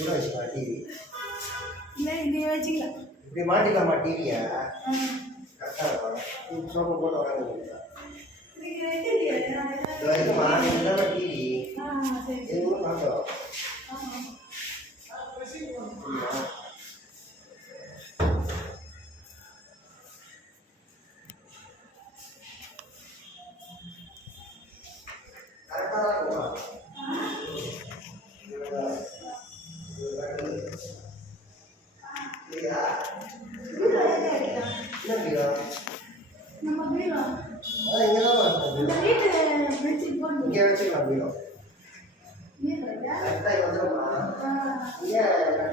கூட வச்சுக்கலாம் டிவி. இல்லை இது வச்சுக்கலாம். இப்படி மாட்டிக்கலாமா டிவியா? கரெக்டாக இருக்கும். சோப்பு போட்டு வாங்க வைக்குமா டிவி எதுவும் பார்த்தோம். கரெக்டாக தான் இருக்குமா? நம்ம பீரோ இங்கே தான் இந்த வீட்டு வச்சு போட்டு இங்கே வச்சுக்கலாம் பீரோ. பீரோ கரெக்டாக வந்துடும்மா. இங்கே கரெக்டாக